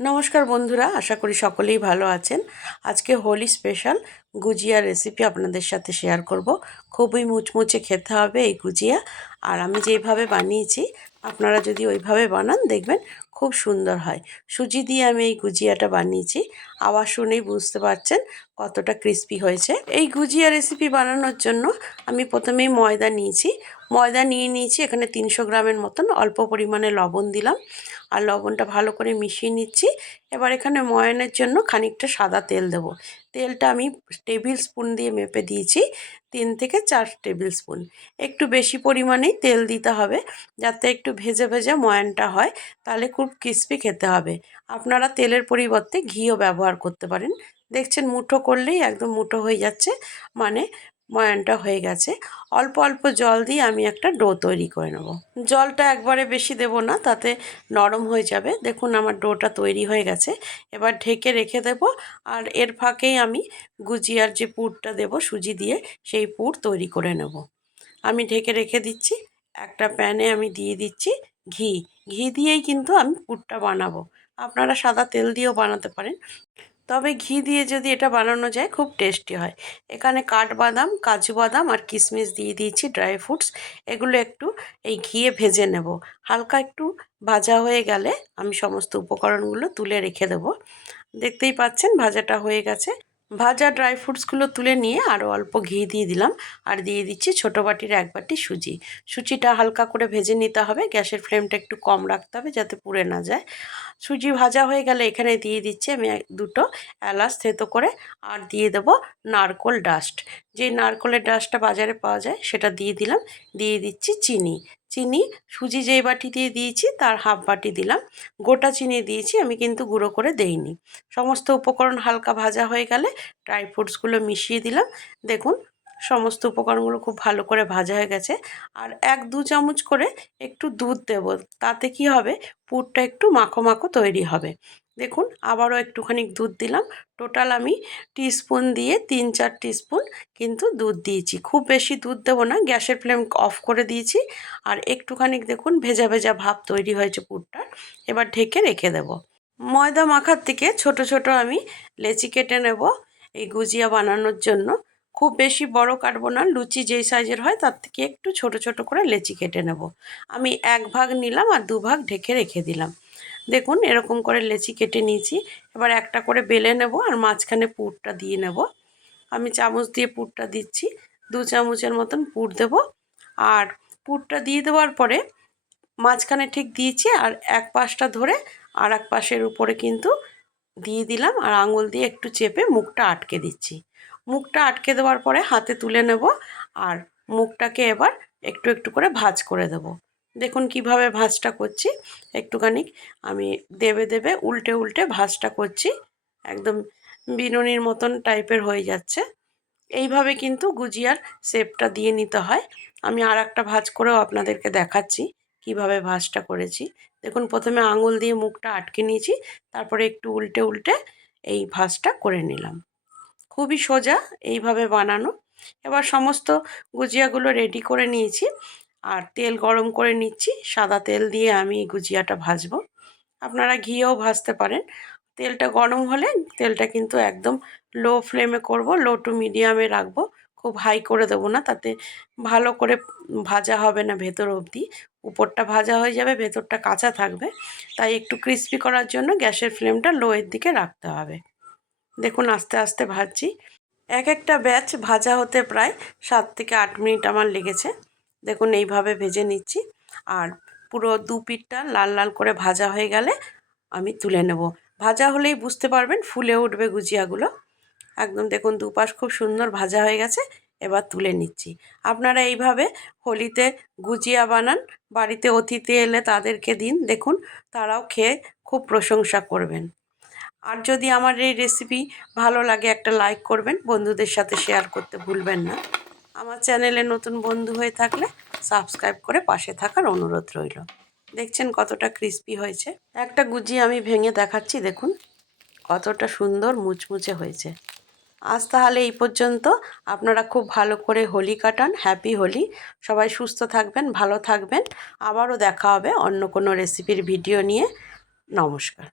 নমস্কার বন্ধুরা, আশা করি সকলেই ভালো আছেন। আজকে হোলি স্পেশাল, গুজিয়া রেসিপি আপনাদের সাথে শেয়ার করব। খুবই মুচমুচে খেতে হবে এই গুজিয়া। আর আমি যেইভাবে বানিয়েছি, আপনারা যদি ওইভাবে বানান, দেখবেন খুব সুন্দর হয়। সুজি দিয়ে আমি এই গুজিয়াটা বানিয়েছি। আওয়াজ শুনেই বুঝতে পারছেন কতটা ক্রিস্পি হয়েছে। এই গুজিয়া রেসিপি বানানোর জন্য আমি প্রথমেই ময়দা নিয়েছি। ময়দা নিয়ে নিয়েছি, এখানে তিনশো গ্রামের মতন। অল্প পরিমাণে লবণ দিলাম আর লবণটা ভালো করে মিশিয়ে নিচ্ছি। এবার এখানে ময়নের জন্য খানিকটা সাদা তেল দেবো। তেলটা আমি টেবিল স্পুন দিয়ে মেপে দিয়েছি, তিন থেকে চার টেবিল স্পুন। একটু বেশি পরিমাণেই তেল দিতে হবে যাতে একটু ভেজে ভেজে ময়ানটা হয়, তাহলে খুব ক্রিস্পি খেতে হবে। আপনারা তেলের পরিবর্তে ঘিও ব্যবহার করতে পারেন। দেখছেন মুঠো করলেই একদম মুঠো হয়ে যাচ্ছে। মানে ময়ানটা হয়ে গেছে। অল্প অল্প জল দিয়ে আমি একটা ডো তৈরি করে নেব। জলটা একবারে বেশি দেব না, তাতে নরম হয়ে যাবে। দেখুন আমার ডোটা তৈরি হয়ে গেছে। এবার ঢেকে রেখে দেব আর এর ফাঁকেই আমি গুজিয়ার যে পুরটা দেব, সুজি দিয়ে সেই পুর তৈরি করে নেব। আমি ঢেকে রেখে দিচ্ছি, একটা প্যানে আমি দিয়ে দিচ্ছি ঘি। ঘি দিয়েই কিন্তু আমি পুরটা বানাবো। আপনারা সাদা তেল দিয়েও বানাতে পারেন। তবে ঘি দিয়ে যদি এটা বানানো যায়, খুব টেস্টি হয়। এখানে কাঠবাদাম কাজু বাদাম আর কিশমিশ দিয়ে দিয়েছি ড্রাই ফ্রুটস এগুলো একটু এই ঘিয়ে ভেজে নেব। হালকা একটু ভাজা হয়ে গেলে আমি সমস্ত উপকরণগুলো তুলে রেখে দেব। দেখতেই পাচ্ছেন ভাজাটা হয়ে গেছে। ভাজা ড্রাই ফ্রুটসগুলো তুলে নিয়ে আরও অল্প ঘি দিয়ে দিলাম। আর দিয়ে দিচ্ছি ছোটো বাটির এক বাটি সুজি। সুজিটা হালকা করে ভেজে নিতে হবে। গ্যাসের ফ্লেমটা একটু কম রাখতে হবে যাতে পুড়ে না যায়। সুজি ভাজা হয়ে গেলে এখানে দিয়ে দিচ্ছি আমি দুটো এলাচ থেতো করে। আর দিয়ে দেবো নারকোল ডাস্ট। যে নারকোলের ডাস্টটা বাজারে পাওয়া যায় সেটা দিয়ে দিলাম। দিয়ে দিচ্ছি চিনি। চিনি, সুজি যেই বাটি দিয়ে দিয়েছি তার হাফ বাটি দিলাম। গোটা চিনি দিয়েছি, আমি কিন্তু গুঁড়ো করে দেইনি। সমস্ত উপকরণ হালকা ভাজা হয়ে গেলে ড্রাই ফ্রুটসগুলো মিশিয়ে দিলাম। দেখুন, সমস্ত উপকরণগুলো খুব ভালো করে ভাজা হয়ে গেছে। আর এক দু চামচ করে একটু দুধ দেব, তাতে কি হবে? পুরটা একটু মাখো মাখো তৈরি হবে। দেখুন, আবারও একটুখানি দুধ দিলাম। টোটাল আমি টিস্পুন দিয়ে তিন চার টিস্পুন কিন্তু দুধ দিয়েছি। খুব বেশি দুধ দেবো না, গ্যাসের ফ্লেম অফ করে দিয়েছি। আর একটুখানি দেখুন, ভেজা ভেজা ভাব তৈরি হয়েছে পুরটা। এবার ঢেকে রেখে দেব। ময়দা মাখার থেকে ছোট ছোট আমি লেচি কেটে নেব এই গুজিয়া বানানোর জন্য। খুব বেশি বড় কাটবো না, লুচি যেই সাইজের হয় তার থেকে একটু ছোট ছোট করে লেচি কেটে নেব। আমি এক ভাগ নিলাম আর দু ভাগ ঢেকে রেখে দিলাম। দেখুন, এরকম করে লেচি কেটে নিয়েছি। এবার একটা করে বেলে নেব আর মাঝখানে পুরটা দিয়ে নেব। আমি চামচ দিয়ে পুরটা দিচ্ছি। দু চামচের মতন পুর দেব। আর পুরটা দিয়ে দেওয়ার পরে মাঝখানে ঠিক দিয়েছি আর এক পাশটা ধরে আর এক পাশের উপরে কিন্তু দিয়ে দিলাম আর আঙুল দিয়ে একটু চেপে মুখটা আটকে দিচ্ছি। মুখটা আটকে দেওয়ার পরে হাতে তুলে নেব আর মুখটাকে এবার একটু একটু করে ভাজ করে দেব। দেখুন কীভাবে ভাজটা করছি। একটুখানি আমি দেবে দেবে উল্টে উল্টে ভাজটা করছি। একদম বিনুনির মতন টাইপের হয়ে যাচ্ছে। এইভাবে কিন্তু গুজিয়ার শেপটা দিয়ে নিতে হয়। আমি আর একটা ভাজ করেও আপনাদেরকে দেখাচ্ছি কীভাবে ভাজটা করেছি। দেখুন প্রথমে আঙুল দিয়ে মুখটা আটকে নিয়েছি, তারপরে একটু উল্টে উল্টে এই ভাজটা করে নিলাম। খুবই সোজা এইভাবে বানানো। এবার সমস্ত গুজিয়াগুলো রেডি করে নিয়েছি। আর তেল গরম করে নিচ্ছি। সাদা তেল দিয়ে আমি গুজিয়াটা ভাজবো। আপনারা ঘিয়েও ভাজতে পারেন। তেলটা গরম হলে তেলটা কিন্তু একদম লো ফ্লেমে করব লো টু মিডিয়ামে রাখব। খুব হাই করে দেবো না, তাতে ভালো করে ভাজা হবে না ভেতর অবধি। উপরটা ভাজা হয়ে যাবে, ভেতরটা কাঁচা থাকবে। তাই একটু ক্রিস্পি করার জন্য গ্যাসের ফ্লেমটা লোয়ের দিকে রাখতে হবে। দেখুন, আস্তে আস্তে ভাজছি। এক একটা ব্যাচ ভাজা হতে প্রায় সাত থেকে আট মিনিট আমার লেগেছে। দেখুন এইভাবে ভেজে নিচ্ছি। আর পুরো দু পিঠটা লাল লাল করে ভাজা হয়ে গেলে আমি তুলে নেব। ভাজা হলেই বুঝতে পারবেন ফুলে উঠবে গুজিয়াগুলো। একদম দেখুন দুপাশ খুব সুন্দর ভাজা হয়ে গেছে, এবার তুলে নিচ্ছি। আপনারা এইভাবে হোলিতে গুজিয়া বানান, বাড়িতে অতিথি এলে তাদেরকে দিন, দেখুন তারাও খেয়ে খুব প্রশংসা করবেন। আর যদি আমার এই রেসিপি ভালো লাগে একটা লাইক করবেন, বন্ধুদের সাথে শেয়ার করতে ভুলবেন না। আমার চ্যানেলে নতুন বন্ধু হয়ে থাকলে সাবস্ক্রাইব করে পাশে থাকার অনুরোধ রইল। দেখছেন কতটা ক্রিস্পি হয়েছে? একটা গুজি আমি ভেঙে দেখাচ্ছি, দেখুন। কতটা সুন্দর মুচমুচে হয়েছে। আজ তাহলে এই পর্যন্ত। আপনারা খুব ভালো করে হোলি কাটান হ্যাপি হোলি। সবাই সুস্থ থাকবেন, ভালো থাকবেন। আবারও দেখা হবে অন্য কোনো রেসিপির ভিডিও নিয়ে। নমস্কার।